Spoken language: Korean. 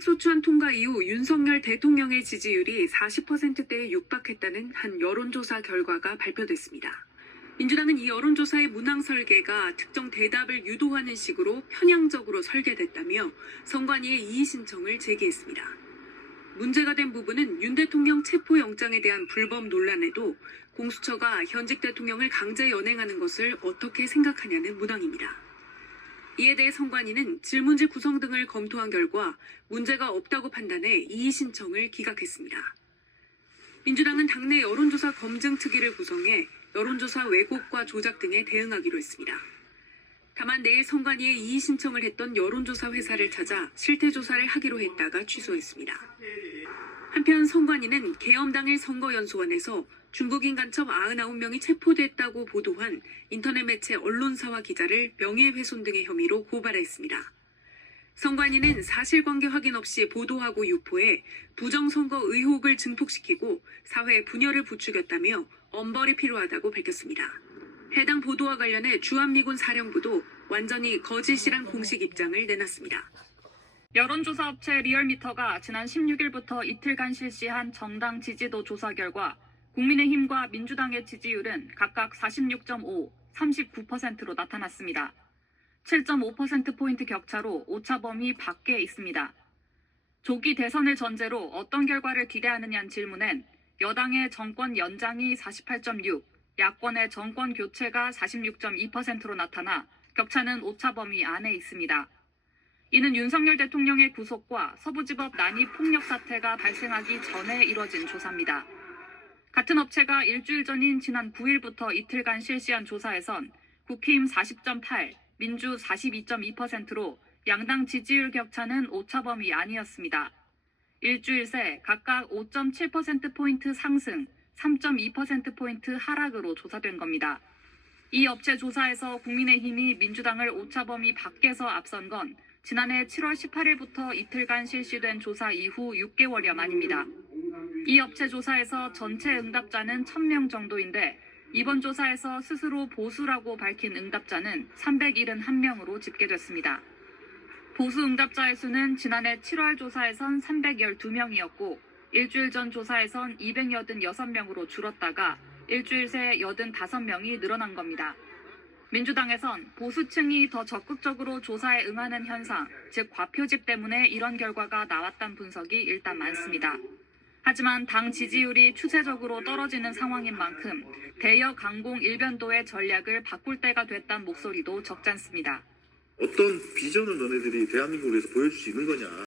소추안 통과 이후 윤석열 대통령의 지지율이 40%대에 육박했다는 한 여론조사 결과가 발표됐습니다. 민주당은 이 여론조사의 문항 설계가 특정 대답을 유도하는 식으로 편향적으로 설계됐다며 선관위에 이의 신청을 제기했습니다. 문제가 된 부분은 윤 대통령 체포영장에 대한 불법 논란에도 공수처가 현직 대통령을 강제 연행하는 것을 어떻게 생각하냐는 문항입니다. 이에 대해 선관위는 질문지 구성 등을 검토한 결과 문제가 없다고 판단해 이의 신청을 기각했습니다. 민주당은 당내 여론조사 검증특위를 구성해 여론조사 왜곡과 조작 등에 대응하기로 했습니다. 다만 내일 선관위에 이의 신청을 했던 여론조사 회사를 찾아 실태조사를 하기로 했다가 취소했습니다. 한편 선관위는 개엄 당일 선거연수원에서 중국인 간첩 99명이 체포됐다고 보도한 인터넷 매체 언론사와 기자를 명예훼손 등의 혐의로 고발했습니다. 선관위는 사실관계 확인 없이 보도하고 유포해 부정선거 의혹을 증폭시키고 사회 분열을 부추겼다며 엄벌이 필요하다고 밝혔습니다. 해당 보도와 관련해 주한미군 사령부도 완전히 거짓이란 공식 입장을 내놨습니다. 여론조사 업체 리얼미터가 지난 16일부터 이틀간 실시한 정당 지지도 조사 결과 국민의힘과 민주당의 지지율은 각각 46.5, 39%로 나타났습니다. 7.5%포인트 격차로 오차 범위 밖에 있습니다. 조기 대선을 전제로 어떤 결과를 기대하느냐는 질문엔 여당의 정권 연장이 48.6, 야권의 정권 교체가 46.2%로 나타나 격차는 오차 범위 안에 있습니다. 이는 윤석열 대통령의 구속과 서부지법 난입 폭력 사태가 발생하기 전에 이뤄진 조사입니다. 같은 업체가 일주일 전인 지난 9일부터 이틀간 실시한 조사에선 국힘 40.8, 민주 42.2%로 양당 지지율 격차는 오차 범위 아니었습니다. 일주일 새 각각 5.7%포인트 상승, 3.2%포인트 하락으로 조사된 겁니다. 이 업체 조사에서 국민의힘이 민주당을 오차 범위 밖에서 앞선 건 지난해 7월 18일부터 이틀간 실시된 조사 이후 6개월여 만입니다. 이 업체 조사에서 전체 응답자는 1000명 정도인데 이번 조사에서 스스로 보수라고 밝힌 응답자는 371명으로 집계됐습니다. 보수 응답자의 수는 지난해 7월 조사에선 312명이었고 일주일 전 조사에선 286명으로 줄었다가 일주일 새 85명이 늘어난 겁니다. 민주당에선 보수층이 더 적극적으로 조사에 응하는 현상, 즉 과표집 때문에 이런 결과가 나왔다는 분석이 일단 많습니다. 하지만 당 지지율이 추세적으로 떨어지는 상황인 만큼 대여 강공 일변도의 전략을 바꿀 때가 됐다는 목소리도 적잖습니다. 어떤 비전을 너네들이 대한민국을 위해서 보여줄 수 있는 거냐.